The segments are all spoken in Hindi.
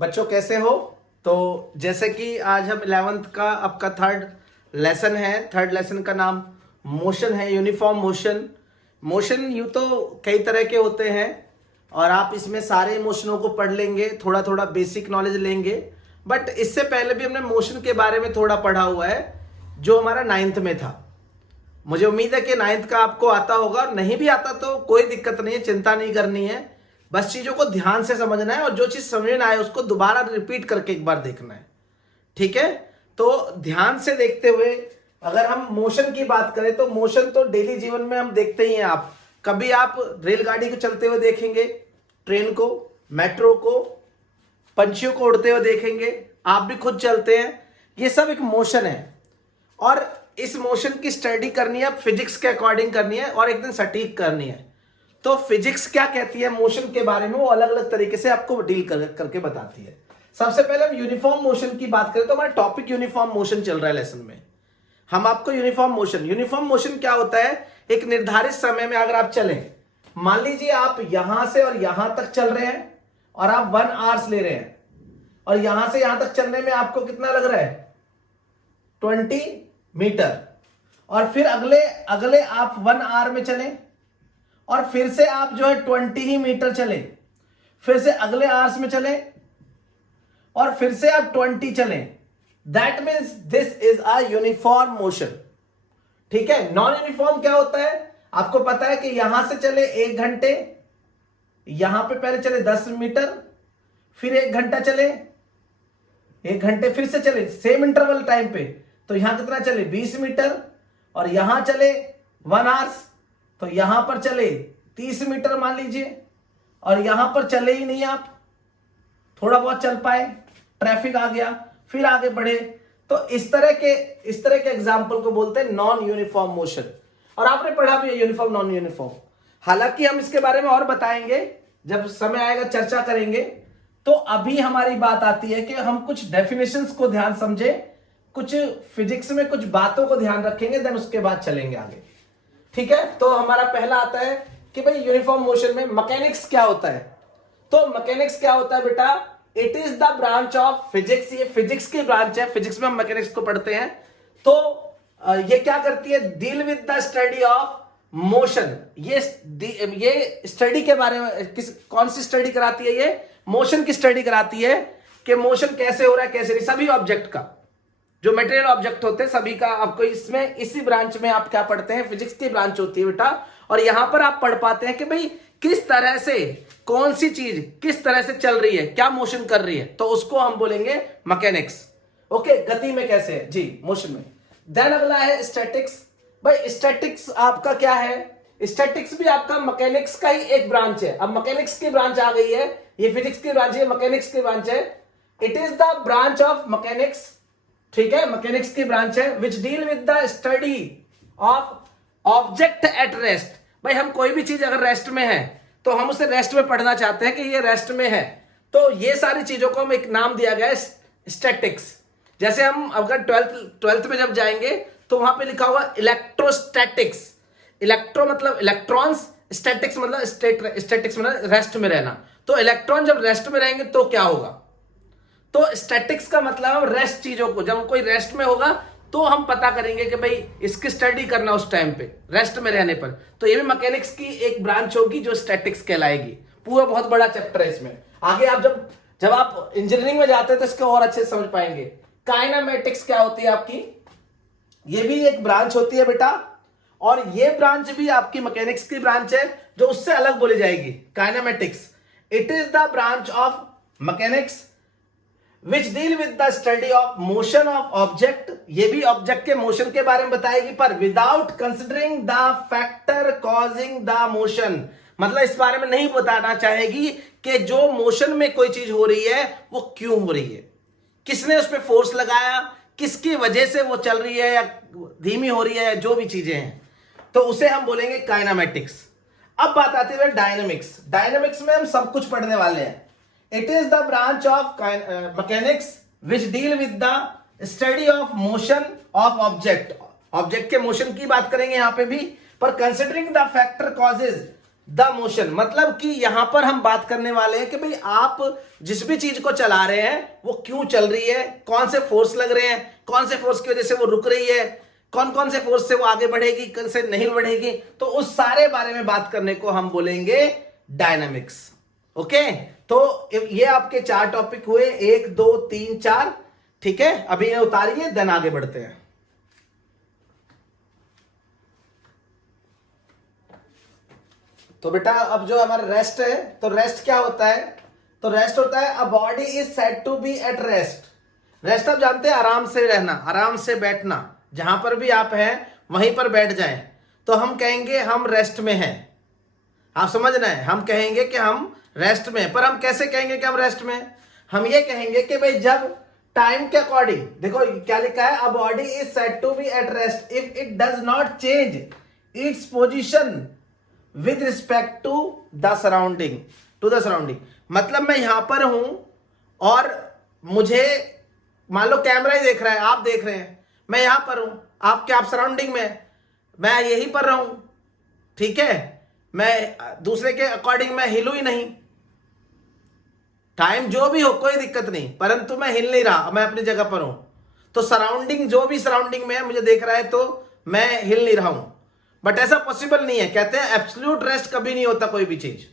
बच्चों कैसे हो। तो जैसे कि आज हम 11th का आपका थर्ड लेसन है। थर्ड लेसन का नाम मोशन है, यूनिफॉर्म मोशन। मोशन यूँ तो कई तरह के होते हैं और आप इसमें सारे मोशनों को पढ़ लेंगे, थोड़ा थोड़ा बेसिक नॉलेज लेंगे। बट इससे पहले भी हमने मोशन के बारे में थोड़ा पढ़ा हुआ है जो हमारा 9th में था। मुझे उम्मीद है कि 9th का आपको आता होगा, नहीं भी आता तो कोई दिक्कत नहीं है, चिंता नहीं करनी है। बस चीजों को ध्यान से समझना है और जो चीज समझ में आए उसको दोबारा रिपीट करके एक बार देखना है। ठीक है, तो ध्यान से देखते हुए अगर हम मोशन की बात करें तो मोशन तो डेली जीवन में हम देखते ही हैं। आप कभी आप रेलगाड़ी को चलते हुए देखेंगे, ट्रेन को, मेट्रो को, पंछियों को उड़ते हुए देखेंगे, आप भी खुद चलते हैं। ये सब एक मोशन है और इस मोशन की स्टडी करनी है, फिजिक्स के अकॉर्डिंग करनी है और एकदम सटीक करनी है। तो फिजिक्स क्या कहती है मोशन के बारे में, वो अलग अलग तरीके से आपको डील करके बताती है। सबसे पहले हम यूनिफॉर्म मोशन की बात करें तो हमारा टॉपिक यूनिफॉर्म मोशन चल रहा है लेसन में। हम आपको यूनिफॉर्म मोशन क्या होता है, एक निर्धारित समय में अगर आप चलें, मान लीजिए आप यहां से और यहां तक चल रहे हैं और आप 1 आवर्स ले रहे हैं और यहां से यहां तक चलने में आपको कितना लग रहा है, 20 मीटर। और फिर अगले आप 1 आवर में चलें और फिर से आप जो है 20 ही मीटर चले, फिर से अगले आवर्स में चले और फिर से आप 20 चले। That means this is a uniform motion. ठीक है, नॉन यूनिफॉर्म क्या होता है, आपको पता है कि यहां से चले 1 घंटे, यहां पे पहले चले 10 मीटर, फिर 1 घंटा चले, 1 घंटे फिर से चले सेम इंटरवल टाइम पे, तो यहां कितना चले 20 मीटर और यहां चले 1 आवर्स, तो यहां पर चले 30 मीटर मान लीजिए और यहां पर चले ही नहीं, आप थोड़ा बहुत चल पाए, ट्रैफिक आ गया, फिर आगे बढ़े। तो इस तरह के एग्जाम्पल को बोलते हैं नॉन यूनिफॉर्म मोशन। और आपने पढ़ा भी है यूनिफॉर्म नॉन यूनिफॉर्म। हालांकि हम इसके बारे में और बताएंगे जब समय आएगा, चर्चा करेंगे। तो अभी हमारी बात आती है कि हम कुछ डेफिनेशंस को ध्यान समझे, कुछ फिजिक्स में कुछ बातों को ध्यान रखेंगे, देन उसके बाद चलेंगे आगे। ठीक है, तो हमारा पहला आता है कि भाई यूनिफॉर्म मोशन में मैकेनिक्स क्या होता है। तो मैकेनिक्स क्या होता है बेटा, it is the branch of physics. ये फिजिक्स की ब्रांच है, फिजिक्स में हम मैकेनिक्स को पढ़ते हैं। तो ये क्या करती है, deal with the study of motion. ये स्टडी के बारे में कौन सी स्टडी कराती है, ये मोशन की स्टडी कराती है कि मोशन कैसे हो रहा है, कैसे नहीं। सभी ऑब्जेक्ट का, जो मटेरियल ऑब्जेक्ट होते हैं सभी का आपको इसमें, इसी ब्रांच में आप क्या पढ़ते हैं, फिजिक्स की ब्रांच होती है बेटा। और यहां पर आप पढ़ पाते हैं कि भाई किस तरह से कौन सी चीज किस तरह से चल रही है, क्या मोशन कर रही है, तो उसको हम बोलेंगे मैकेनिक्स। ओके, गति में कैसे है जी, मोशन में। देन अगला है स्टैटिक्स। भाई स्टैटिक्स आपका क्या है, स्टैटिक्स भी आपका मैकेनिक्स का ही एक ब्रांच है। अब मैकेनिक्स की ब्रांच आ गई है, ये फिजिक्स की ब्रांच है, मैकेनिक्स की ब्रांच है। It is the branch of mechanics. ठीक है, मैकेनिक्स की ब्रांच है which deal with the study of object at rest. भाई हम कोई भी चीज अगर रेस्ट में है तो हम उसे रेस्ट में पढ़ना चाहते हैं कि ये रेस्ट में है, तो ये सारी चीजों को हम एक नाम दिया गया है स्टैटिक्स। जैसे हम अगर ट्वेल्थ में जब जाएंगे तो वहां पे लिखा होगा इलेक्ट्रोस्टैटिक्स। इलेक्ट्रो मतलब इलेक्ट्रॉन्स, स्टैटिक्स मतलब स्टैटिक्स मतलब रेस्ट में रहना। तो इलेक्ट्रॉन जब रेस्ट में रहेंगे तो क्या होगा, तो स्टैटिक्स का मतलब हम रेस्ट चीजों को, जब कोई रेस्ट में होगा तो हम पता करेंगे कि भाई इसकी स्टडी करना उस टाइम पे रेस्ट में रहने पर। तो ये भी मैकेनिक्स की एक ब्रांच होगी जो स्टैटिक्स कहलाएगी। पूरा बहुत बड़ा चैप्टर है इसमें। आगे आप जब आप इंजीनियरिंग में जाते हैं तो इसको और अच्छे से समझ पाएंगे। काइनेमेटिक्स क्या होती है आपकी, ये भी एक ब्रांच होती है बेटा, और ये ब्रांच भी आपकी मैकेनिक्स की ब्रांच है जो उससे अलग बोली जाएगी, kinematics. It is the branch of mechanics which deal with the study of motion of object. ये भी ऑब्जेक्ट के मोशन के बारे में बताएगी, पर without considering the factor causing the motion. मतलब इस बारे में नहीं बताना चाहेगी कि जो मोशन में कोई चीज हो रही है वो क्यों हो रही है, किसने उस पर फोर्स लगाया, किसकी वजह से वो चल रही है या धीमी हो रही है, जो भी चीजें हैं, तो उसे हम बोलेंगे काइनेमेटिक्स। अब बात आती है डायनेमिक्स। डायनेमिक्स में हम सब कुछ पढ़ने वाले हैं। It is the branch of mechanics which deal with the study of motion of object। Object के मोशन की बात करेंगे यहां पे भी, पर considering the factor causes, the motion, मतलब कि यहां पर हम बात करने वाले हैं कि भाई आप जिस भी चीज को चला रहे हैं वो क्यों चल रही है, कौन से फोर्स लग रहे हैं, कौन से फोर्स की वजह से वो रुक रही है, कौन कौन से फोर्स से वो आगे बढ़ेगी, कौन से नहीं बढ़ेगी, तो उस सारे बारे में बात करने को हम बोलेंगे डायनामिक्स। ओके, तो ये आपके 4 टॉपिक हुए, 1 2 3 4। ठीक है, अभी इन्हें उतारिए, देन आगे बढ़ते हैं। तो बेटा अब जो हमारा रेस्ट है, तो रेस्ट क्या होता है, तो रेस्ट होता है a body is said to be at rest. Rest आप जानते हैं, आराम से रहना, आराम से बैठना, जहां पर भी आप हैं वहीं पर बैठ जाएं, तो हम कहेंगे हम रेस्ट में हैं। आप समझना है, हम कहेंगे कि हम रेस्ट में हैं। पर हम कैसे कहेंगे कि हम रेस्ट में हैं? हम ये कहेंगे कि भाई जब टाइम के अकॉर्डिंग, देखो क्या लिखा है, a body is said to be at rest if it does not change its position with respect to the surrounding. मतलब मैं यहां पर हूं और मुझे मान लो कैमरा ही देख रहा है, आप देख रहे हैं, मैं यहां पर हूं, आप सराउंडिंग में, मैं यहीं पर रहूं, ठीक है, मैं दूसरे के अकॉर्डिंग मैं हिलू ही नहीं, टाइम जो भी हो कोई दिक्कत नहीं, परंतु मैं हिल नहीं रहा, मैं अपनी जगह पर हूं। तो सराउंडिंग जो भी सराउंडिंग में है मुझे देख रहा है तो मैं हिल नहीं रहा हूं। बट ऐसा पॉसिबल नहीं है, कहते हैं एब्सोल्यूट रेस्ट कभी नहीं होता कोई भी चीज।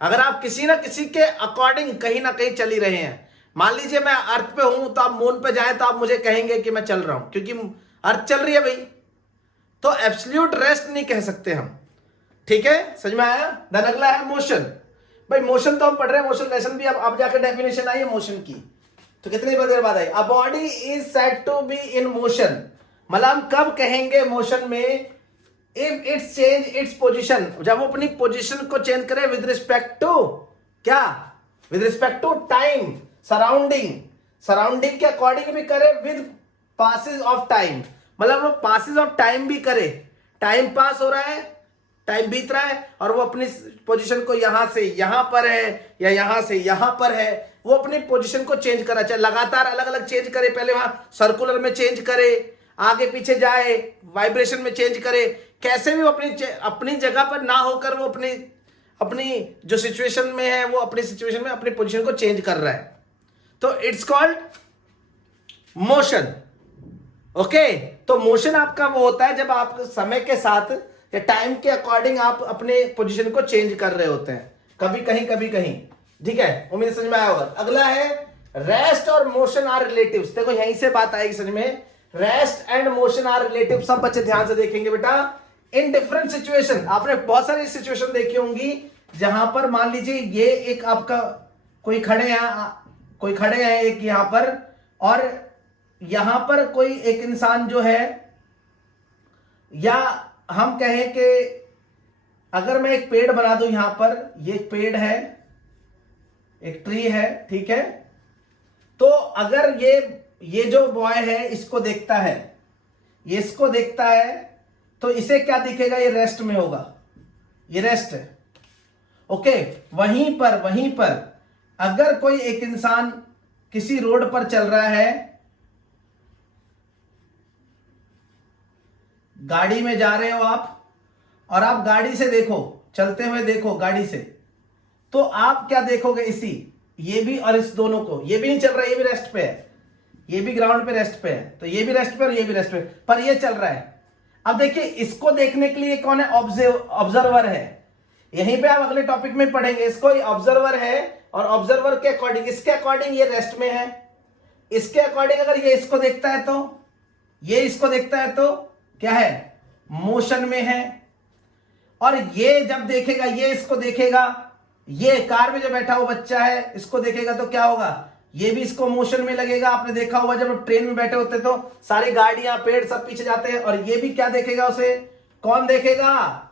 अगर आप किसी ना किसी के अकॉर्डिंग कहीं ना कहीं चल ही रहे हैं, मान लीजिए मैं अर्थ पे हूं तो आप मून पे जाएं तो आप मुझे कहेंगे कि मैं चल रहा हूं, क्योंकि अर्थ चल रही है भाई, तो एब्सोल्यूट रेस्ट नहीं कह सकते हम। ठीक है, समझ में आया? देन अगला है मोशन। भाई मोशन तो हम पढ़ रहे हैं, मोशन लेसन भी अब जाकर डेफिनेशन आई है मोशन की, तो कितनी देर बाद आई, a body is said to be in motion. मतलब हम कब कहेंगे मोशन में, if it's change its position, जब वो अपनी पोजीशन को चेंज करे विद रिस्पेक्ट टू क्या, with respect to time, surrounding के अकॉर्डिंग भी करे, विद पासेस ऑफ टाइम, मतलब वो पासेस ऑफ टाइम भी करे, टाइम पास हो रहा है, टाइम बीत रहा है और वो अपनी पोजीशन को यहां से यहां पर है या यहां से यहां पर है, वो अपनी पोजीशन को चेंज करा, चाहे लगातार अलग अलग चेंज करे, पहले वहां सर्कुलर में चेंज करे, आगे पीछे जाए, वाइब्रेशन में चेंज करे, कैसे भी वो अपनी जगह पर ना होकर वो अपनी जो सिचुएशन में है वो अपनी सिचुएशन में अपनी पोजीशन को चेंज कर रहा है, तो इट्स कॉल्ड मोशन। ओके, तो मोशन आपका वो होता है जब आप समय के साथ या टाइम के अकॉर्डिंग आप अपने पोजीशन को चेंज कर रहे होते हैं, कभी कहीं। ठीक है, उम्मीद समझ में आया होगा। अगला है रेस्ट और मोशन आर रिलेटिव्स। देखो यहीं से बात आएगी समझ में, rest and motion are relative. सब बच्चे ध्यान से देखेंगे बेटा, इन डिफरेंट सिचुएशन, आपने बहुत सारी सिचुएशन देखी होंगी जहां पर मान लीजिए ये एक आपका कोई खड़े हैं एक यहां पर, और यहां पर कोई एक इंसान जो है, या हम कहें कि अगर मैं एक पेड़ बना दूं, यहां पर ये एक पेड़ है, एक ट्री है, ठीक है, तो अगर ये जो बॉय है इसको देखता है, ये इसको देखता है, तो इसे क्या दिखेगा, ये रेस्ट में होगा, ये रेस्ट है। ओके, वहीं पर अगर कोई एक इंसान किसी रोड पर चल रहा है, गाड़ी में जा रहे हो आप, और आप गाड़ी से देखो, चलते हुए देखो गाड़ी से, तो आप क्या देखोगे, ये भी और इस दोनों को, ये भी नहीं चल रहा है, ये भी रेस्ट पे है, ये भी ग्राउंड पे रेस्ट पे है, तो ये भी रेस्ट पे और ये भी रेस्ट पे, पर ये चल रहा है। अब देखिए इसको देखने के लिए कौन है, ऑब्जर्वर है। यहीं पे आप अगले टॉपिक में पढ़ेंगे, इसको ऑब्जर्वर है, और ऑब्जर्वर के अकॉर्डिंग, इसके अकॉर्डिंग ये रेस्ट में है, इसके अकॉर्डिंग अगर ये इसको देखता है तो, ये इसको देखता है तो क्या है, मोशन में है। और ये जब देखेगा, ये इसको देखेगा, ये कार में जो बैठा हुआ बच्चा है इसको देखेगा तो क्या होगा, ये भी इसको मोशन में लगेगा। आपने देखा होगा जब ट्रेन में बैठे होते तो सारी गाड़ियां पेड़ सब पीछे जाते हैं, और ये भी क्या देखेगा, उसे कौन देखेगा,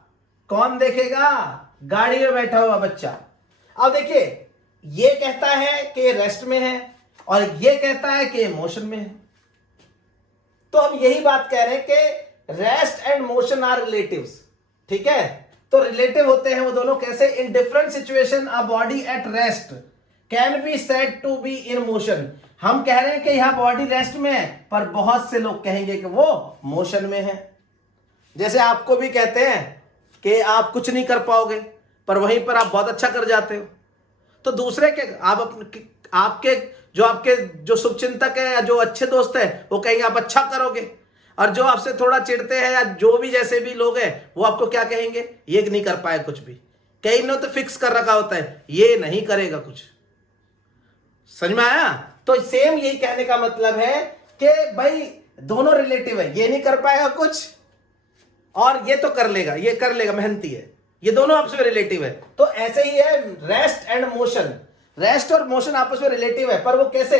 गाड़ी में बैठा हुआ बच्चा। अब देखिए ये कहता है कि रेस्ट में है और ये कहता है कि मोशन में है, तो हम यही बात कह रहे हैं कि rest and motion are relatives. ठीक है, तो रिलेटिव होते हैं वो दोनों, कैसे, in different situation a body at rest can be said to be in motion. हम कह रहे हैं कि यहां बॉडी रेस्ट में है, पर बहुत से लोग कहेंगे कि वो मोशन में है। जैसे आपको भी कहते हैं कि आप कुछ नहीं कर पाओगे, पर वहीं पर आप बहुत अच्छा कर जाते हो। तो दूसरे के आपके जो शुभचिंतक है या जो अच्छे दोस्त है वो कहेंगे आप अच्छा करोगे, और जो आपसे थोड़ा चिढ़ते हैं या जो भी जैसे भी लोग हैं वो आपको क्या कहेंगे, ये नहीं कर पाए कुछ भी। कई ने तो फिक्स कर रखा होता है ये नहीं करेगा कुछ। समझ में आया? तो सेम यही कहने का मतलब है कि भाई दोनों रिलेटिव है, ये नहीं कर पाएगा कुछ और ये तो कर लेगा, ये कर लेगा, मेहनती है, ये दोनों आपस में रिलेटिव है। तो ऐसे ही है रेस्ट एंड मोशन, रेस्ट और मोशन आपस में रिलेटिव है, पर वो कैसे,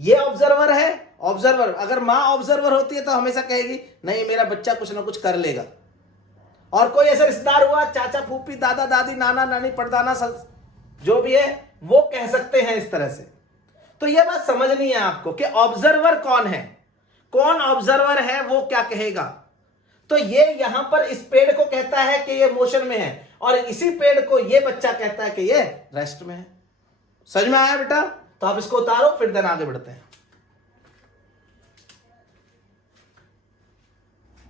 ये ऑब्जर्वर है, ऑब्जर्वर, अगर मां ऑब्जर्वर होती है तो हमेशा कहेगी नहीं मेरा बच्चा कुछ ना कुछ कर लेगा, और कोई ऐसा रिश्तेदार हुआ, चाचा फूफी दादा दादी नाना नानी परदाना जो भी है वो कह सकते हैं इस तरह से। तो यह बात समझनी है आपको कि ऑब्जर्वर कौन है, कौन ऑब्जर्वर है वो क्या कहेगा। तो ये यहां पर इस पेड़ को कहता है कि ये मोशन में है, और इसी पेड़ को ये बच्चा कहता है कि ये रेस्ट में है। समझ में आया बेटा? तो आप इसको उतारो फिर देन आगे बढ़ते हैं।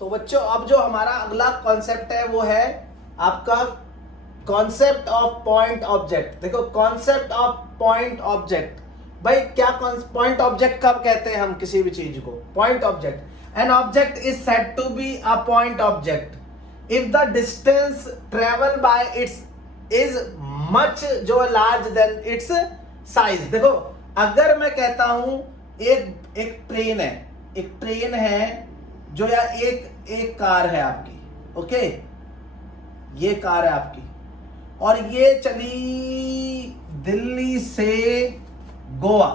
तो बच्चों अब जो हमारा अगला कॉन्सेप्ट है वो है आपका कॉन्सेप्ट ऑफ पॉइंट ऑब्जेक्ट। देखो कॉन्सेप्ट ऑफ पॉइंट ऑब्जेक्ट, भाई क्या पॉइंट ऑब्जेक्ट कब कहते हैं हम किसी भी चीज को? Point object, an object is said to be a point object if the distance travel by its is much जो लार्ज देन इट्स साइज। देखो अगर मैं कहता हूं एक ट्रेन है, एक ट्रेन है जो या एक कार है आपकी, ओके, ये कार है आपकी, और ये चली दिल्ली से गोवा,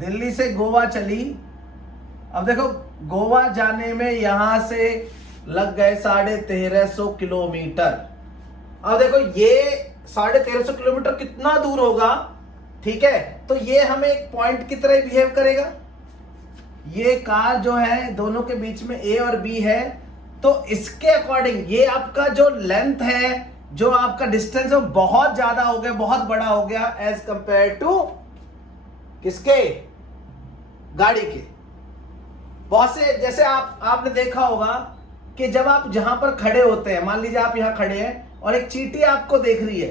दिल्ली से गोवा चली। अब देखो गोवा जाने में यहां से लग गए 1350 किलोमीटर। अब देखो ये 1350 किलोमीटर कितना दूर होगा, ठीक है, तो ये हमें एक पॉइंट की तरह बिहेव करेगा। ये कार जो है दोनों के बीच में ए और बी है, तो इसके अकॉर्डिंग ये आपका जो लेंथ है, जो आपका डिस्टेंस है वो बहुत ज्यादा हो गया, बहुत बड़ा हो गया एज कंपेयर टू किसके, गाड़ी के। बहुत से जैसे आपने देखा होगा कि जब आप जहां पर खड़े होते हैं, मान लीजिए आप यहां खड़े हैं और एक चींटी आपको देख रही है,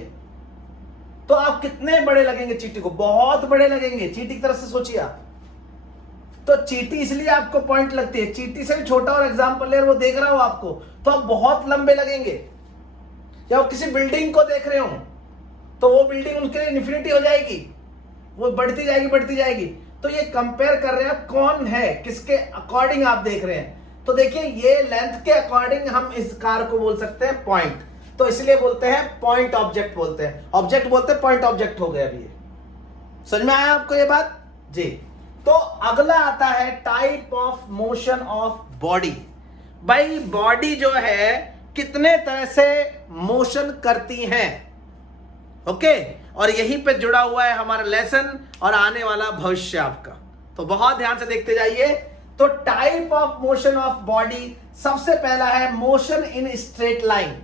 तो आप कितने बड़े लगेंगे चींटी को? बहुत बड़े लगेंगे। चींटी की तरफ से सोचिए आप, तो चींटी इसलिए आपको पॉइंट लगती है। चींटी से भी छोटा और एग्जांपल ले, वो देख रहा हो आपको, तो आप बहुत लंबे लगेंगे। या किसी बिल्डिंग को देख रहे हो तो वो बिल्डिंग उनके लिए इन्फिनिटी हो जाएगी, वो बढ़ती जाएगी बढ़ती जाएगी। तो ये कंपेयर कर रहे हैं कौन है, किसके अकॉर्डिंग आप देख रहे हैं। तो देखिए ये लेंथ के अकॉर्डिंग हम इस कार को बोल सकते हैं पॉइंट, तो इसलिए बोलते हैं पॉइंट ऑब्जेक्ट बोलते हैं। ऑब्जेक्ट बोलते हैं, पॉइंट ऑब्जेक्ट हो गया। अभी ये समझ में आया आपको ये बात जी? तो अगला आता है type of motion of body. भाई बॉडी जो है कितने तरह से मोशन करती हैं, ओके, और यहीं पे जुड़ा हुआ है हमारा लेसन और आने वाला भविष्य आपका। तो बहुत ध्यान से देखते जाइए। तो type of motion of body, सबसे पहला है मोशन इन स्ट्रेट लाइन।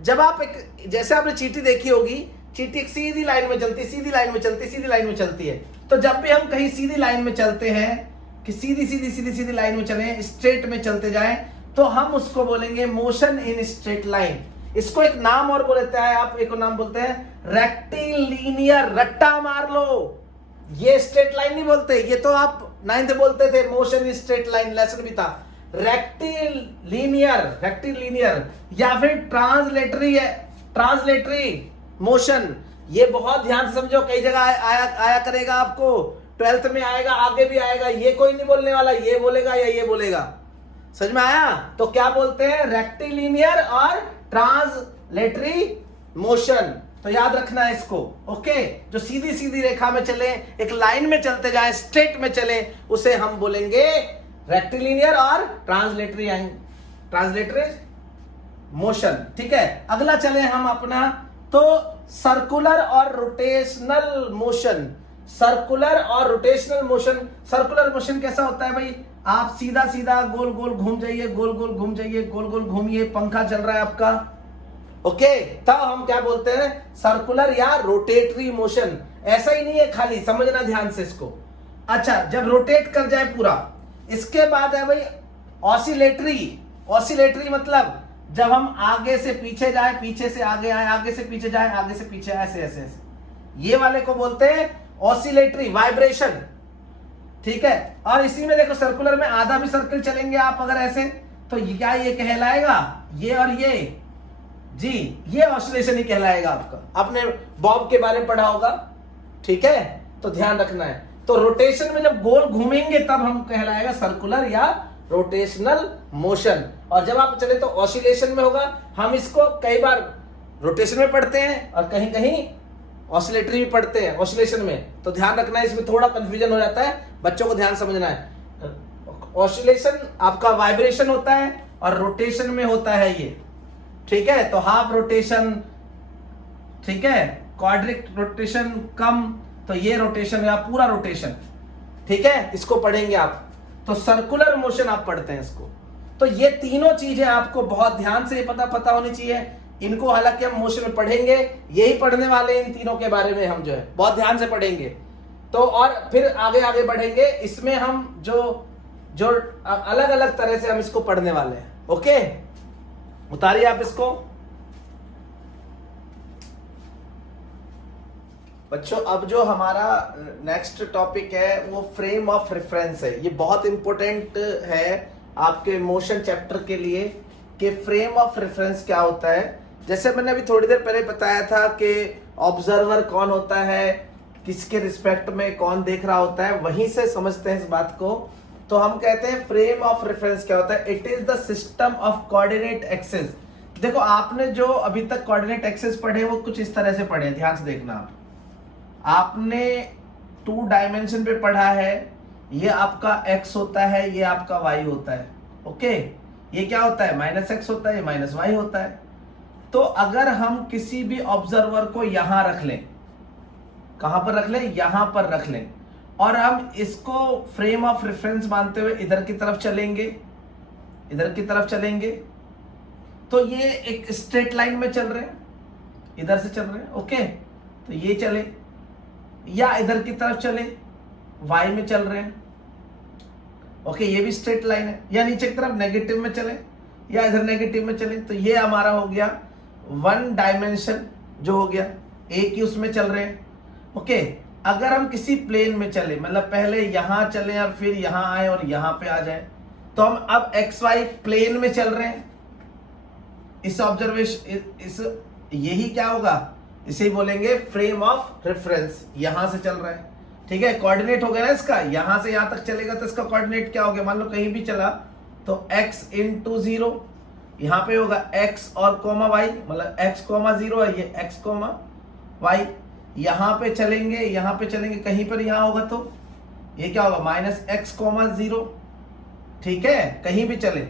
जब आप जैसे आपने चींटी देखी होगी, चींटी एक सीधी लाइन में चलती, सीधी लाइन में चलती, सीधी लाइन में चलती है। तो जब भी हम कहीं सीधी लाइन में चलते हैं कि सीधी सीधी सीधी सीधी लाइन में चलें, स्ट्रेट में चलते जाएं, तो हम उसको बोलेंगे मोशन इन स्ट्रेट लाइन। इसको एक नाम और बोलते हैं, आप एक नाम बोलते हैं रेक्टिलिनियर। रट्टा मार लो, ये स्ट्रेट लाइन नहीं बोलते, ये तो आप 9th बोलते थे, motion in straight line lesson भी था। रेक्टिलिनियर, रेक्टिलिनियर या फिर ट्रांसलेटरी मोशन, ये बहुत ध्यान से समझो, कई जगह आया करेगा आपको, 12th में आएगा, आगे भी आएगा। ये कोई नहीं बोलने वाला, ये बोलेगा या ये बोलेगा। समझ में आया? तो क्या बोलते हैं, रेक्टिलिनियर और ट्रांसलेटरी मोशन। तो याद रखना है इसको, ओके। जो सीधी सीधी रेखा में चले, एक लाइन में चलते जाए, स्ट्रेट में चले, उसे हम बोलेंगे रेक्टिलिनियर और ट्रांसलेटरी मोशन, ठीक है। अगला चले हम अपना, तो सर्कुलर और रोटेशनल मोशन। सर्कुलर और रोटेशनल मोशन। सर्कुलर मोशन कैसा होता है भाई, आप सीधा सीधा गोल गोल घूम जाइए, गोल गोल घूम जाइए, गोल गोल घूमिए, पंखा चल रहा है आपका, ओके, तब हम क्या बोलते हैं, सर्कुलर या रोटेटरी मोशन। ऐसा ही नहीं है खाली, समझना ध्यान से इसको। अच्छा, जब रोटेट कर जाए पूरा, इसके बाद है भाई ऑसिलेटरी। ऑसिलेटरी मतलब जब हम आगे से पीछे जाए, पीछे से आगे आए, आगे से पीछे जाए, आगे से पीछे आए, ऐसे ऐसे ऐसे, ये वाले को बोलते हैं ऑसिलेटरी वाइब्रेशन। ठीक है, और इसी में देखो सर्कुलर में आधा भी सर्कल चलेंगे आप अगर ऐसे, तो क्या ये कहलाएगा, ये और ये जी, ये ऑसिलेशन ही कहलाएगा आपका। आपने बॉब के बारे में पढ़ा होगा, ठीक है, तो ध्यान रखना है। तो रोटेशन में जब गोल घूमेंगे तब हम कहलाएगा सर्कुलर या रोटेशनल मोशन, और जब आप चले तो ऑसिलेशन में होगा। हम इसको कई बार रोटेशन में पढ़ते हैं और कहीं कहीं ऑसिलेटरी भी पढ़ते हैं ऑसिलेशन में, तो ध्यान रखना है, इसमें थोड़ा कंफ्यूजन हो जाता है, बच्चों को ध्यान समझना है। ऑसिलेशन आपका वाइब्रेशन होता है और रोटेशन में होता है ये, ठीक है। तो हाफ रोटेशन, ठीक है, क्वाड्रिक रोटेशन कम, तो ये रोटेशन या पूरा रोटेशन, ठीक है, इसको पढ़ेंगे आप। तो सर्कुलर मोशन आप पढ़ते हैं इसको। तो ये तीनों चीजें आपको बहुत ध्यान से पता होनी चाहिए। इनको हालांकि हम मोशन में पढ़ेंगे, यही पढ़ने वाले इन तीनों के बारे में हम जो है बहुत ध्यान से पढ़ेंगे। तो और फिर आगे आगे बढ़ेंगे, इसमें हम जो जो अलग अलग तरह से हम इसको पढ़ने वाले हैं। ओके, उतारिए आप इसको। बच्चों अब जो हमारा नेक्स्ट टॉपिक है वो फ्रेम ऑफ रेफरेंस है। ये बहुत इंपॉर्टेंट है आपके मोशन चैप्टर के लिए कि फ्रेम ऑफ रेफरेंस क्या होता है। जैसे मैंने अभी थोड़ी देर पहले बताया था कि ऑब्जर्वर कौन होता है, किसके रिस्पेक्ट में कौन देख रहा होता है, वहीं से समझते हैं इस बात को। तो हम कहते हैं फ्रेम ऑफ रेफरेंस क्या होता है, it is the system of coordinate axes. देखो आपने जो अभी तक कोऑर्डिनेट एक्सेस पढ़े वो कुछ इस तरह से पढ़े, ध्यान से देखना। आपने 2 डायमेंशन पे पढ़ा है, ये आपका x होता है, ये आपका y होता है। ओके, ये क्या होता है, -x होता है, ये -y होता है। तो अगर हम किसी भी ऑब्जर्वर को यहां रख लें, कहां पर रख लें, यहां पर रख लें, और हम इसको फ्रेम ऑफ रेफरेंस मानते हुए इधर की तरफ चलेंगे, इधर की तरफ चलेंगे, तो ये एक स्ट्रेट लाइन में चल रहे हैं, इधर से चल रहे हैं। ओके, तो ये चले, या इधर की तरफ चले, y में चल रहे हैं। ओके, ये भी स्ट्रेट लाइन है, या नीचे की तरफ नेगेटिव में चले, या इधर नेगेटिव में चले, तो ये हमारा हो गया 1 डायमेंशन जो हो गया, एक ही उसमें चल रहे हैं। ओके, अगर हम किसी प्लेन में चले, मतलब पहले यहां चले और फिर यहां आए और यहां पे आ जाए, तो हम अब XY प्लेन में चल रहे हैं। इस ऑब्जर्वेशन इस यही क्या होगा, इसे ही बोलेंगे फ्रेम ऑफ रेफरेंस, यहां से चल रहा है। ठीक है, कोऑर्डिनेट हो गया ना इसका, यहां से यहां तक चलेगा तो इसका कोऑर्डिनेट क्या हो गया, मान लो कहीं भी चला तो x × 0, यहां पे होगा x और कोमा y, मतलब x, 0 है, ये x, y। यहां पे चलेंगे, यहां पे चलेंगे, कहीं पर यहां होगा तो ये क्या होगा, -x, 0। ठीक है, कहीं भी चले,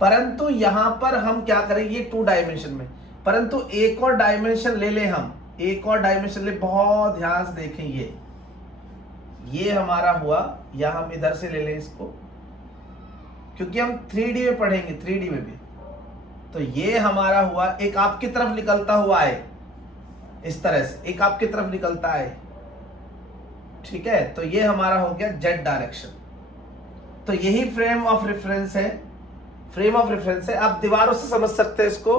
परंतु यहां पर हम क्या करेंगे, ये 2 डायमेंशन में, परंतु एक और डायमेंशन ले ले, हम एक और डायमेंशन ले, बहुत ध्यान से देखें, ये हमारा हुआ, या हम इधर से ले लें इसको, क्योंकि हम 3D में पढ़ेंगे, 3D में भी। तो ये हमारा हुआ, एक आपकी तरफ निकलता हुआ है, इस तरह से एक आपकी तरफ निकलता है। ठीक है, तो ये हमारा हो गया Z डायरेक्शन। तो यही फ्रेम ऑफ रेफरेंस है, फ्रेम ऑफ रेफरेंस है। आप दीवारों से समझ सकते हैं इसको।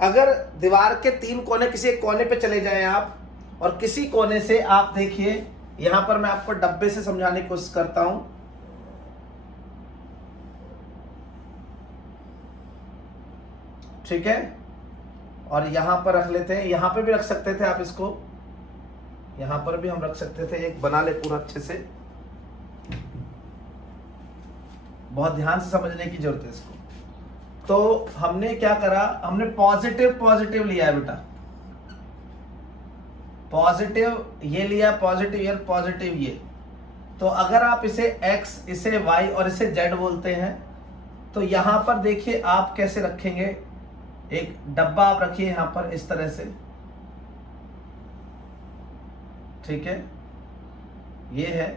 अगर दीवार के 3 कोने, किसी एक कोने पे चले जाएं आप, और किसी कोने से आप देखिए, यहां पर मैं आपको डब्बे से समझाने की कोशिश करता हूं। ठीक है, और यहां पर रख लेते हैं, यहां पे भी रख सकते थे आप इसको, यहां पर भी हम रख सकते थे, एक बना ले पूरा अच्छे से, बहुत ध्यान से समझने की जरूरत है इसको। तो हमने क्या करा, हमने पॉजिटिव पॉजिटिव लिया है बेटा, पॉजिटिव ये लिया, पॉजिटिव ये, पॉजिटिव ये। तो अगर आप इसे x, इसे y और इसे z बोलते हैं, तो यहां पर देखिए आप कैसे रखेंगे, एक डब्बा आप रखिए यहां पर इस तरह से। ठीक है, ये है,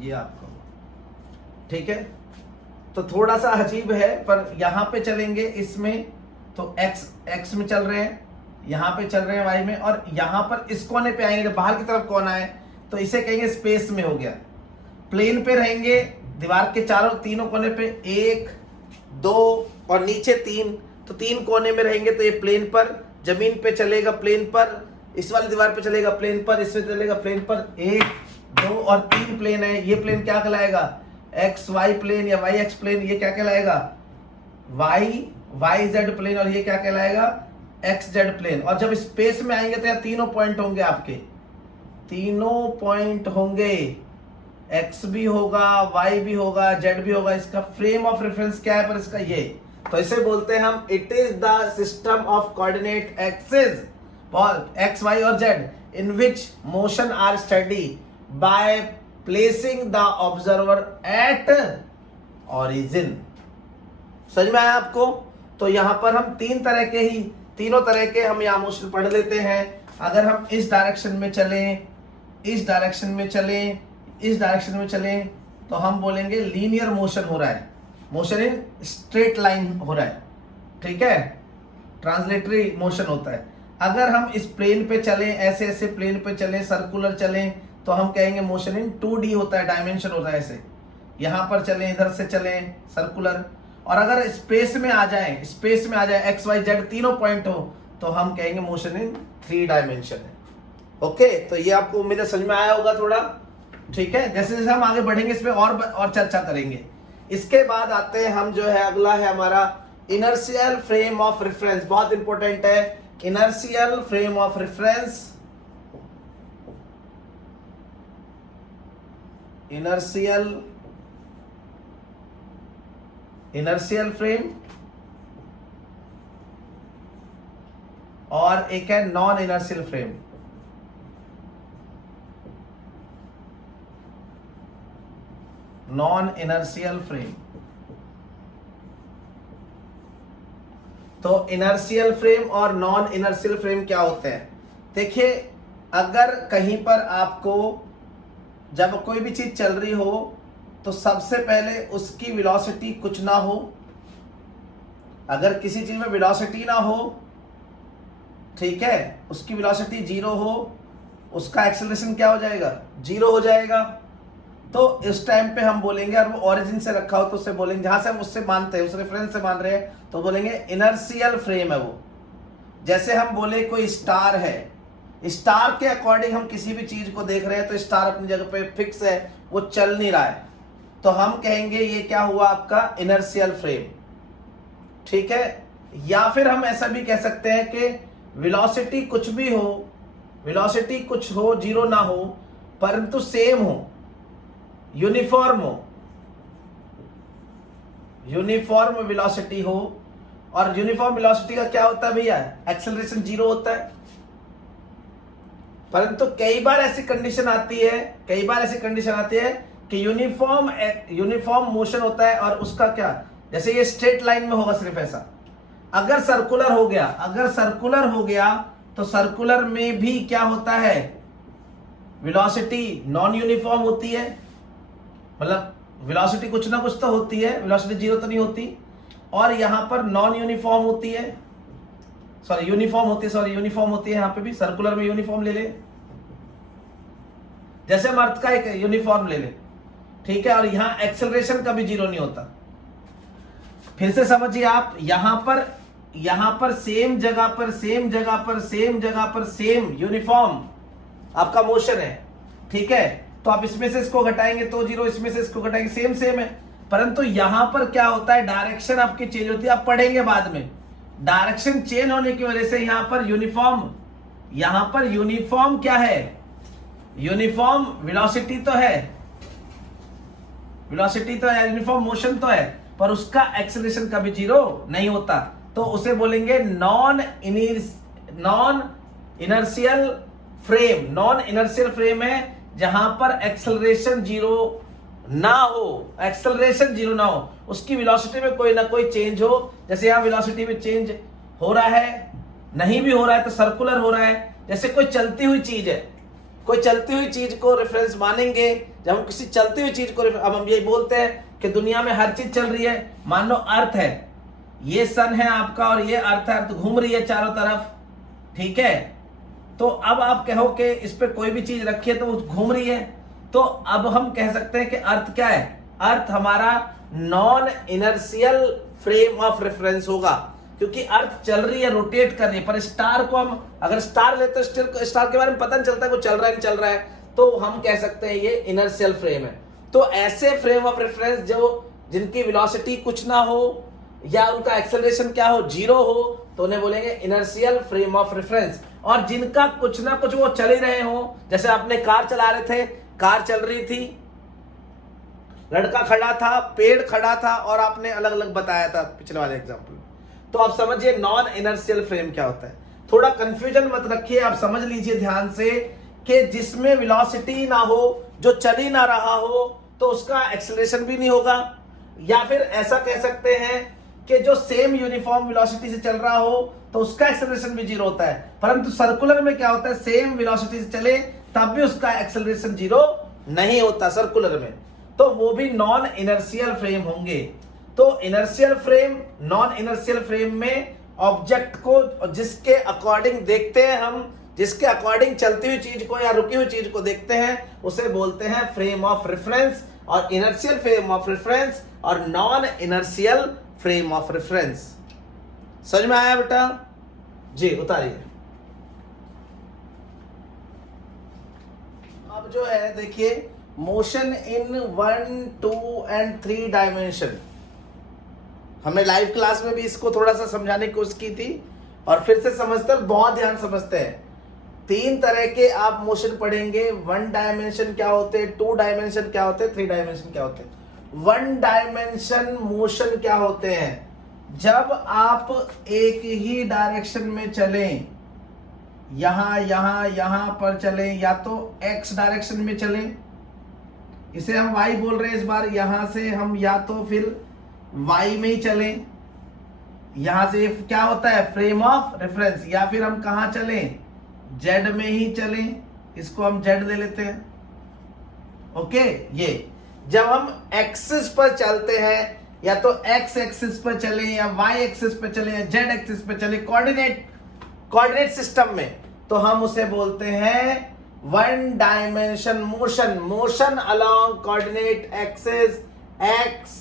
ये आपका। ठीक है, तो थोड़ा सा अजीब है, पर यहाँ पे चलेंगे इसमें तो x में चल रहे हैं, यहाँ पे चल रहे हैं y में, और यहाँ पर इस कोने पे आएंगे, जब बाहर की तरफ कोना है तो इसे कहेंगे स्पेस में हो गया। प्लेन पे रहेंगे, दीवार के तीनों कोने पे 1 2 और नीचे 3, तो 3 कोने में रहेंगे तो ये प्लेन पर, जमीन पे चलेगा प्लेन पर, इस वाली दीवार पे चलेगा प्लेन पर, इसमें चलेगा प्लेन पर। 1 2 और 3 प्लेन है, ये प्लेन क्या कहलाएगा? एक्स वाई प्लेन या वाई एक्स प्लेन। ये क्या कहलाएगा? Y Z plane. और ये क्या कहलाएगा? X Z plane. और जब स्पेस में आएंगे तो यहाँ तीनों पॉइंट होंगे, आपके तीनों पॉइंट होंगे, एक्स भी होगा, वाई भी होगा, जेड भी होगा। इसका फ्रेम ऑफ रेफरेंस क्या है? पर इसका ये, तो इसे बोलते हैं हम, it is the system of coordinate axis for x y और z in which motion are study by placing the observer at origin. समझ में आया आपको? तो यहां पर हम तीनों तरह के हम यहाँ मोशन पढ़ लेते हैं। अगर हम इस डायरेक्शन में चलें, इस डायरेक्शन में चलें, इस डायरेक्शन में चलें, तो हम बोलेंगे लीनियर मोशन हो रहा है, मोशन इन स्ट्रेट लाइन हो रहा है, ठीक है, ट्रांसलेटरी मोशन होता है। अगर हम इस प्लेन पे चलें, ऐसे ऐसे प्लेन पे चलें, सर्कुलर चलें, तो हम कहेंगे मोशन इन 2D होता है, डायमेंशन होता है। ऐसे यहां पर चलें, इधर से चलें, सर्कुलर। और अगर स्पेस में आ जाए, एक्स वाई जेड तीनों पॉइंट हो, तो हम कहेंगे मोशन इन 3 डायमेंशन है। ओके, तो ये आपको उम्मीद है समझ में आया होगा थोड़ा, ठीक है। जैसे जैसे हम आगे बढ़ेंगे इसमें और चर्चा करेंगे। इसके बाद आते हैं हम, जो है अगला है हमारा इनर्शियल फ्रेम ऑफ रेफरेंस। बहुत इंपॉर्टेंट है inertial frame of reference. Inertial frame, और एक है non inertial frame. Non inertial frame. तो इनर्शियल फ्रेम और नॉन इनर्शियल फ्रेम क्या होते हैं? देखिए, अगर कहीं पर आपको जब कोई भी चीज चल रही हो तो सबसे पहले उसकी वेलोसिटी कुछ ना हो। अगर किसी चीज में वेलोसिटी ना हो, ठीक है, उसकी वेलोसिटी 0 हो, उसका एक्सेलरेशन क्या हो जाएगा? 0 हो जाएगा। तो इस टाइम पे हम बोलेंगे, और वो ओरिजिन से रखा हो तो उससे बोलेंगे, जहां से हम उससे मानते हैं, उस रेफरेंस से मान रहे हैं, तो बोलेंगे इनर्शियल फ्रेम है वो। जैसे हम बोले कोई स्टार है, स्टार के अकॉर्डिंग हम किसी भी चीज को देख रहे हैं, तो स्टार अपनी जगह पे फिक्स है, वो चल नहीं रहा है, तो हम कहेंगे ये क्या हुआ आपका? इनर्शियल फ्रेम, ठीक है। या फिर हम ऐसा भी कह सकते हैं कि वेलोसिटी कुछ भी हो, वेलोसिटी कुछ हो, 0 ना हो, परंतु सेम हो, यूनिफॉर्म हो, यूनिफॉर्म वेलोसिटी हो। और यूनिफॉर्म वेलोसिटी का क्या होता है भैया? एक्सेलरेशन 0 होता है। परंतु कई बार ऐसी कंडीशन आती है कि यूनिफॉर्म मोशन होता है, और उसका क्या, जैसे ये स्ट्रेट लाइन में होगा सिर्फ ऐसा। अगर सर्कुलर हो गया तो सर्कुलर में भी क्या होता है? वेलोसिटी नॉन यूनिफॉर्म होती है, मतलब वेलोसिटी कुछ ना कुछ तो होती है, वेलोसिटी 0 तो नहीं होती। और यहां पर नॉन यूनिफॉर्म होती है, यूनिफॉर्म होती है, यहां पे भी सर्कुलर में यूनिफॉर्म ले ले, जैसे हम अर्थ का एक यूनिफॉर्म ले ले, ठीक है। और यहां एक्सेलरेशन का भी 0 नहीं होता। फिर से समझिए आप, यहां पर सेम जगह पर सेम यूनिफॉर्म आपका मोशन है, ठीक है। तो आप इसमें से इसको घटाएंगे तो 0, इसमें से इसको घटाएंगे, सेम है। परंतु यहां पर क्या होता है? डायरेक्शन आपकी चेंज होती है, आप पढ़ेंगे बाद में। डायरेक्शन चेंज होने की वजह से यहां पर यूनिफॉर्म क्या है? यूनिफॉर्म वेलोसिटी तो है, यूनिफॉर्म मोशन तो है, पर उसका एक्सेलरेशन कभी 0 नहीं होता। तो उसे बोलेंगे नॉन इनर्शियल फ्रेम है, जहां पर एक्सेलरेशन 0 ना हो, उसकी वेलोसिटी में कोई ना कोई चेंज हो। जैसे यहां वेलोसिटी में चेंज हो रहा है, नहीं भी हो रहा है तो सर्कुलर हो रहा है। जैसे कोई चलती हुई चीज को रेफरेंस मानेंगे। जब हम किसी चलती हुई चीज को, अब हम ये बोलते हैं कि दुनिया में हर चीज चल रही है। मान लो अर्थ है, ये सन है आपका और ये अर्थ है, अर्थ घूम रही है चारों तरफ, ठीक है। तो अब आप कहो कि इस पे कोई भी चीज रखी है तो वो घूम रही है, तो अब हम कह सकते हैं कि अर्थ क्या है, अर्थ हमारा non inertial frame of reference होगा, क्योंकि अर्थ चल रही है, रोटेट कर रही है। पर स्टार को हम अगर स्टार लेते हैं, स्टार के बारे में पता नहीं चलता वो चल रहा है नहीं चल रहा है, तो हम कह सकते हैं ये इनर्शियल फ्रेम है। तो ऐसे फ्रेम ऑफ रेफरेंस जो जिनकी वेलोसिटी कुछ ना हो या उनका एक्सेलरेशन क्या हो, जीरो हो, तो उन्हें बोलेंगे इनर्शियल फ्रेम ऑफ रेफरेंस। और जिनका कुछ ना कुछ वो चल ही रहे हो, जैसे आपने कार चला रहे थे, कार चल रही थी, लड़का खड़ा था, पेड़ खड़ा था, और आपने अलग अलग बताया था पिछले वाले एग्जाम्पल। तो आप समझिए नॉन इनर्शियल फ्रेम क्या होता है। थोड़ा कंफ्यूजन मत रखिए, आप समझ लीजिए ध्यान से कि जिसमें वेलोसिटी ना हो, जो चल ही ना रहा हो, तो उसका एक्सेलरेशन भी नहीं होगा। या फिर ऐसा कह सकते हैं कि जो सेम यूनिफॉर्म वेलोसिटी से चल रहा हो तो उसका एक्सेलरेशन भी जीरो होता है। परंतु सर्कुलर में क्या होता है, सेम वेलोसिटी से चले तब भी उसका एक्सेलरेशन जीरो नहीं होता सर्कुलर में, तो वो भी नॉन इनर्शियल फ्रेम होंगे। तो inertial frame, non inertial frame में ऑब्जेक्ट को जिसके अकॉर्डिंग देखते हैं हम, जिसके अकॉर्डिंग चलती हुई चीज को या रुकी हुई चीज को देखते हैं, उसे बोलते हैं फ्रेम ऑफ रेफरेंस। और इनर्शियल फ्रेम ऑफ रेफरेंस और non inertial frame of reference. समझ में आया बेटा? जी उतारिए। अब जो है देखिए, मोशन इन 1, 2 एंड 3 डायमेंशन। हमने लाइव क्लास में भी इसको थोड़ा सा समझाने की कोशिश की थी, और फिर से समझते हैं, बहुत ध्यान समझते हैं। 3 तरह के आप मोशन पढ़ेंगे। 1 डायमेंशन क्या होते हैं, 2 डायमेंशन क्या होते हैं, 3 डायमेंशन क्या होते हैं। 1 डायमेंशन मोशन क्या होते हैं, जब आप एक ही डायरेक्शन में चलें, यहां पर चलें, या तो x डायरेक्शन में चलें, इसे हम y बोल रहे हैं इस बार। यहां से हम या तो फिर y में ही चलें, यहां से क्या होता है फ्रेम ऑफ रेफरेंस। या फिर हम कहां चलें, z में ही चलें, इसको हम z दे लेते हैं। ओके, ये जब हम एक्सिस पर चलते हैं, या तो x एक्सिस पर चले या y एक्सिस पर चले या z एक्सिस पर चले, कोऑर्डिनेट सिस्टम में, तो हम उसे बोलते हैं 1 dimension motion. Motion along coordinate axis x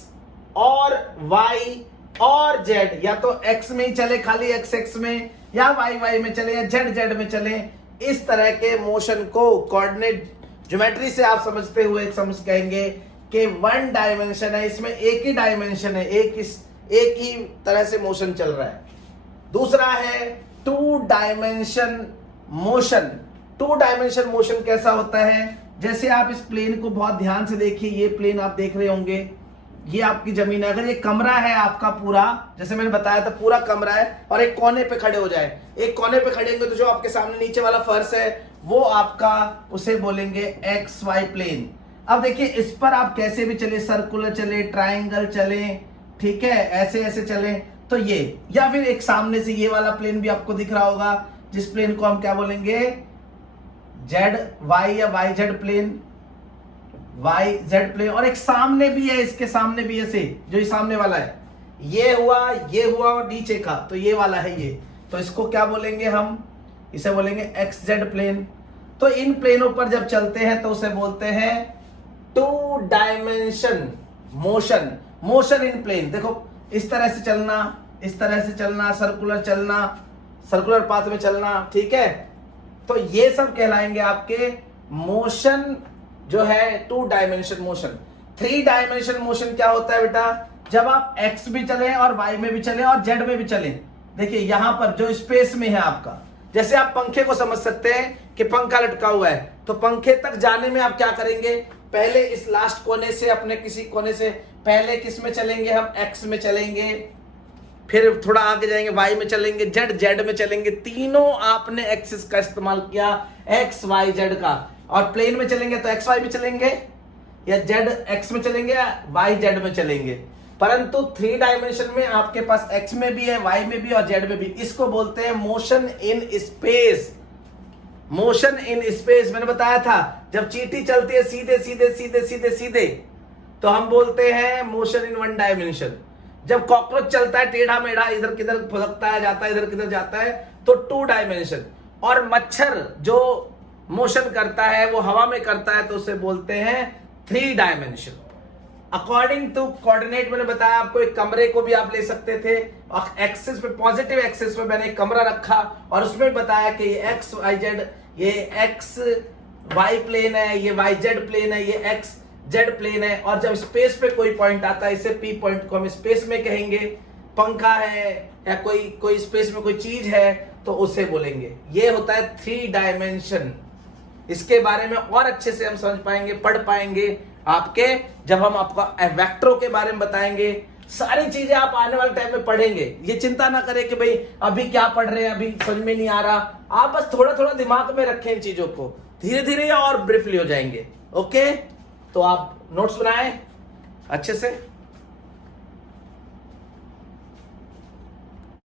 और y और z, या तो x में ही चले खाली x में, या y में चले, या z में चले। इस तरह के मोशन को कोऑर्डिनेट ज्योमेट्री से आप समझते हुए समझ कहेंगे कि 1 डायमेंशन है, इसमें एक ही डायमेंशन है, एक ही तरह से मोशन चल रहा है। दूसरा है 2 डायमेंशन मोशन। 2 डायमेंशन मोशन कैसा होता है, जैसे आप इस प्लेन को बहुत ध्यान से देखिए, ये प्लेन आप देख रहे होंगे, ये आपकी जमीन है। अगर ये कमरा है आपका पूरा, जैसे मैंने बताया था पूरा कमरा है, और एक कोने पे खड़े हो जाए, एक कोने पे खड़े होंगे तो जो आपके सामने नीचे वाला फर्श है वो आपका, उसे बोलेंगे XY प्लेन। अब देखिए इस पर आप कैसे भी चले, सर्कुलर चले, ट्राइंगल चले, ठीक है, ऐसे ऐसे चले, तो ये, या फिर एक सामने से ये वाला प्लेन भी आपको दिख रहा होगा, जिस प्लेन को हम क्या बोलेंगे, ZY या YZ प्लेन, YZ प्लेन। और एक सामने भी है, इसके सामने भी ऐसे, जो ये सामने वाला है, ये हुआ और नीचे का, तो ये वाला है ये, तो इसको क्या बोलेंगे हम, इसे बोलेंगे XZ प्लेन। तो इन प्लेनों पर जब चलते हैं तो उसे बोलते हैं 2 dimension motion. Motion in plane, देखो इस तरह से चलना, इस तरह से चलना, सर्कुलर चलना, सर्कुलर पाथ में चलना, ठीक है। तो ये सब कहलाएंगे आपके मोशन जो है 2 डायमेंशन मोशन। 3 डायमेंशन मोशन क्या होता है बेटा, जब आप x भी चले और y में भी चले और z में भी चले। देखिए यहां पर जो स्पेस में है आपका, जैसे आप पंखे को समझ सकते हैं कि पंखा लटका हुआ है, तो पंखे तक जाने में आप क्या करेंगे, पहले इस लास्ट कोने से, अपने किसी कोने से पहले किस में चलेंगे, हम x में चलेंगे, फिर थोड़ा आगे जाएंगे y में चलेंगे, z में चलेंगे। तीनों आपने एक्सिस का इस्तेमाल किया, x y z का। और प्लेन में चलेंगे तो x y में चलेंगे, या z x में चलेंगे, या y z में चलेंगे। परंतु 3 डायमेंशन में आपके पास x में भी है, y में भी और z में भी। इसको बोलते हैं motion in space. Motion in space मैंने बताया था, जब चींटी चलती है सीधे सीधे सीधे सीधे सीधे, तो हम बोलते हैं मोशन इन वन डायमेंशन। जब कॉकरोच चलता है टेढ़ा मेढ़ा, इधर किधर फुदकता है जाता है, इधर किधर जाता है, तो 2 डायमेंशन। और मच्छर जो मोशन करता है वो हवा में करता है तो उसे बोलते हैं 3 डायमेंशन। अकॉर्डिंग टू कोऑर्डिनेट मैंने बताया आपको, एक कमरे को भी आप ले सकते थे, एक्सिस पे, पॉजिटिव एक्सिस पे मैंने एक कमरा रखा और उसमें बताया कि ये एक्स वाई जेड, ये एक्स वाई प्लेन है, ये वाई जेड प्लेन है, ये एक्स जेड प्लेन है। और जब स्पेस पे कोई पॉइंट आता है, इसे पी पॉइंट को हम स्पेस में कहेंगे। पंखा है या कोई स्पेस में कोई चीज है तो उसे बोलेंगे। ये होता है 3 डायमेंशन। इसके बारे में और अच्छे से हम समझ पाएंगे, पढ़ पाएंगे आपके, जब हम आपका वेक्टरों के बारे में बताएंगे। सारी चीजें आप आने वाले टाइम में पढ़ेंगे। ये चिंता ना करें कि भाई अभी क्या पढ़ रहे हैं, अभी समझ में नहीं आ रहा। आप बस थोड़ा थोड़ा दिमाग में रखें इन चीजों को, धीरे धीरे और ब्रीफली हो जाएंगे। ओके, तो आप नोट्स बनाएं अच्छे से।